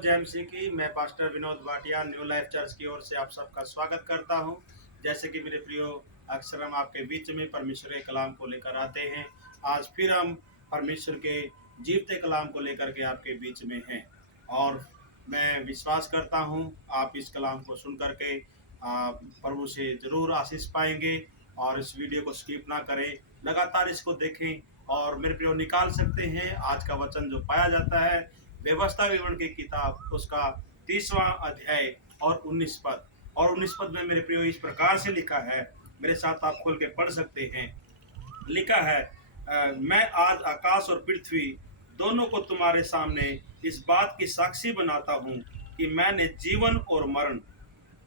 जय मसीह की। मैं pastor Vinod Bhatia new life church की ओर से आप सबका स्वागत करता हूं। जैसे कि मेरे प्रियो, अक्सर हम आपके बीच में परमेश्वर के कलाम को लेकर आते हैं। आज फिर हम परमेश्वर के जीवते कलाम को लेकर के आपके बीच में हैं और मैं विश्वास करता हूं आप इस कलाम को सुन करके प्रभु से जरूर आशीष पाएंगे। और इस वीडियो को स्किप ना करें, लगातार इसको देखें और मेरे प्रियो निकाल सकते हैं आज का वचन जो पाया जाता है व्यवस्था विवरण की किताब उसका 30वां अध्याय और 19 पद। और 19 पद में मेरे प्रियो इस प्रकार से लिखा है, मेरे साथ आप खोल के पढ़ सकते हैं। लिखा है, मैं आज आकाश और पृथ्वी दोनों को तुम्हारे सामने इस बात की साक्षी बनाता हूँ कि मैंने जीवन और मरण,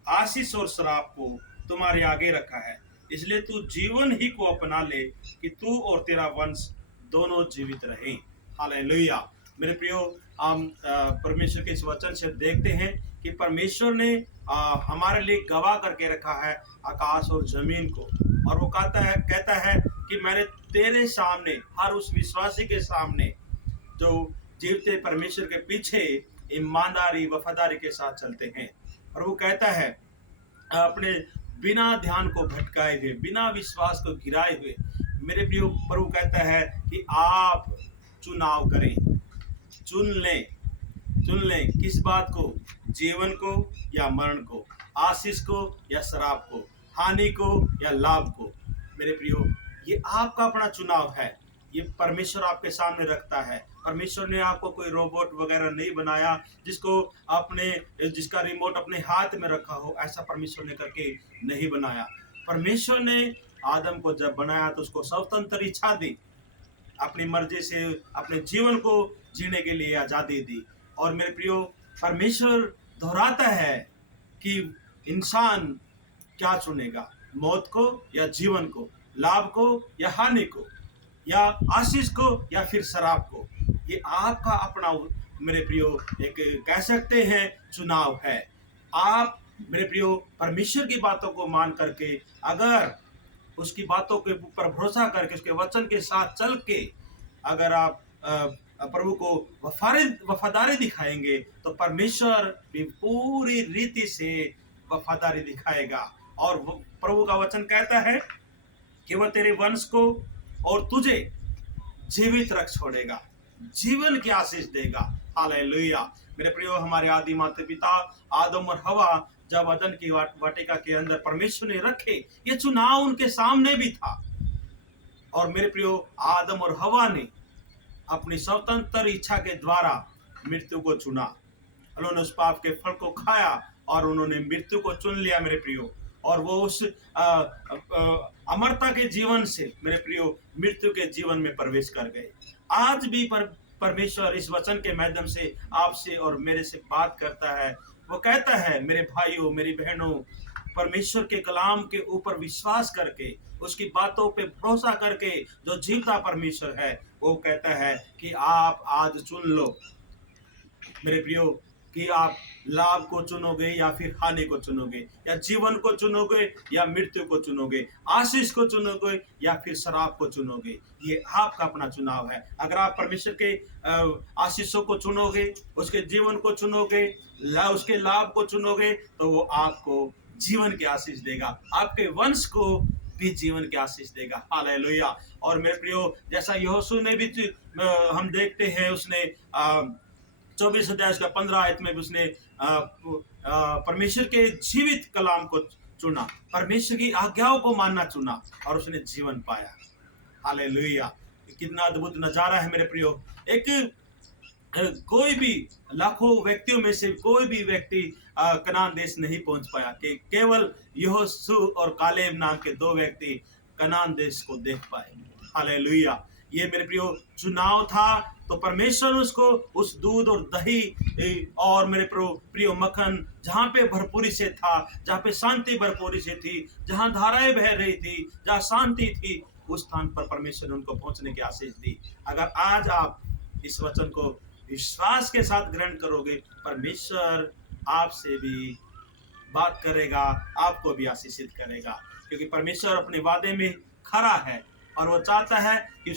आशीष और श्राप को तुम्हारे आगे रखा है। इसलिए तू जीवन ही को अपना ले कि तू और तेरा वंश दोनों जीवित रहें। हालेलुया। मेरे प्रियो, हम परमेश्वर के इस वचन से देखते हैं कि परमेश्वर ने हमारे लिए गवाह करके रखा है आकाश और जमीन को। और वो कहता है कि मैंने तेरे सामने, हर उस विश्वासी के सामने जो जीवते परमेश्वर के पीछे ईमानदारी वफादारी के साथ चलते हैं। और वो कहता है अपने बिना ध्यान को भटकाए हुए, बिना विश्वास को गिराए हुए, मेरे प्रियो प्रभु कहता है कि आप चुनाव करें, चुन लें किस बात को, जीवन को या मरण को, आशीष को या शराब को, हानि को या लाभ को। मेरे प्रियो, ये आपका अपना चुनाव है। ये परमेश्वर आपके सामने रखता है। परमेश्वर ने आपको कोई रोबोट वगैरह नहीं बनाया जिसका रिमोट अपने हाथ में रखा हो। ऐसा परमेश्वर ने करके नहीं बनाया। परमेश्वर ने आदम को जब बनाया तो उसको स्वतंत्र इच्छा दी, अपनी मर्जी से अपने जीवन को जीने के लिए आजादी दी। और मेरे प्रियो, परमेश्वर दोहराता है कि इंसान क्या चुनेगा, मौत को या जीवन को, लाभ को या हानि को, या आशीष को या फिर शराब को। ये आपका अपना, मेरे प्रियो, एक कह सकते हैं चुनाव है। आप मेरे प्रियो परमेश्वर की बातों को मान करके, अगर उसकी बातों के ऊपर भरोसा करके, उसके वचन के साथ चल के अगर आप प्रभु को वफादारी दिखाएंगे तो परमेश्वर भी पूरी रीति से वफादारी दिखाएगा। और प्रभु का वचन कहता है कि वह तेरे वंश को और तुझे जीवित रख छोड़ेगा, जीवन की आशीष देगा। हालेलुया। मेरे प्रियो, हमारे आदि माता पिता आदम और हवा जब अदन की वाटिका के अंदर परमेश्वर ने रखे, ये चुनाव उनके सामने भी था। और मेरे प्रियो, आदम और हवा ने अपनी स्वतंत्र इच्छा के द्वारा मृत्यु को चुना। उन्होंने उस पाप के फल को खाया और उन्होंने मृत्यु को चुन लिया मेरे प्रियो। और वो उस अमरता के जीवन से मेरे प्रियो मृत्यु के जीवन में प्रवेश कर गए। आज भी परमेश्वर इस वचन के माध्यम से आपसे और मेरे से बात करता है। वो कहता है, मेरे भाइयों मेरी बहनों, परमेश्वर के कलाम के ऊपर विश्वास करके, उसकी बातों पे भरोसा करके जो जीवता परमेश्वर है, वो कहता है कि आप आज चुन लो मेरे प्रियो कि आप लाभ को चुनोगे या फिर हानि को चुनोगे, या जीवन को चुनोगे या मृत्यु को चुनोगे, आशीष को चुनोगे या फिर शराब को चुनोगे। ये आपका अपना चुनाव है। अगर आप परमेश्वर के आशीषों को चुनोगे, उसके जीवन को चुनोगे, उसके लाभ को चुनोगे, तो वो आपको जीवन की आशीष देगा, आपके वंश को भी जीवन की आशीष देगा। हालेलुया। और मेरे प्रियो, जैसा यहोशू ने भी हम देखते हैं, उसने 24 अध्याय का 15 आयत में भी उसने परमेश्वर के जीवित कलाम को चुना, परमेश्वर की आज्ञाओं को मानना चुना और उसने जीवन पाया। हालेलुया। कितना अद्भुत नजारा है मेरे प्रियो। कोई भी लाखों व्यक्तियों में से कोई भी व्यक्ति कनान देश नहीं पहुंच पाया, कि केवल यहोशू और कालेब नाम के 2 व्यक्ति कनान देश को देख पाए। हालेलुया। ये मेरे प्रियो चुनाव था, तो परमेश्वर उसको उस दूध और दही और मेरे प्रियो मक्खन, जहाँ पे भरपूरी से था, जहाँ पे शांति भरपूरी से थी, जहाँ धाराएं बह रही थी, जहाँ शांति थी, उस स्थान पर परमेश्वर ने उनको पहुंचने की आशीष दी। अगर आज आप इस वचन को विश्वास के साथ ग्रहण करोगे, परमेश्वर आपसे भी बात करेगा, आपको भी आशीषित करेगा, क्योंकि परमेश्वर अपने वादे में खरा है और वो चाहता है कि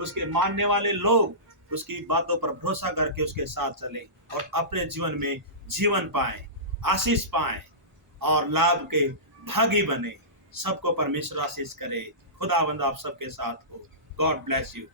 उसके मानने वाले लोग उसकी बातों पर भरोसा करके उसके साथ चले। और अपने जीवन में जीवन पाएं, आशीष पाएं और लाभ के भागी बने। सबको परमेश्वर आशीष करे। खुदावंद आप सबके साथ हो। God bless you.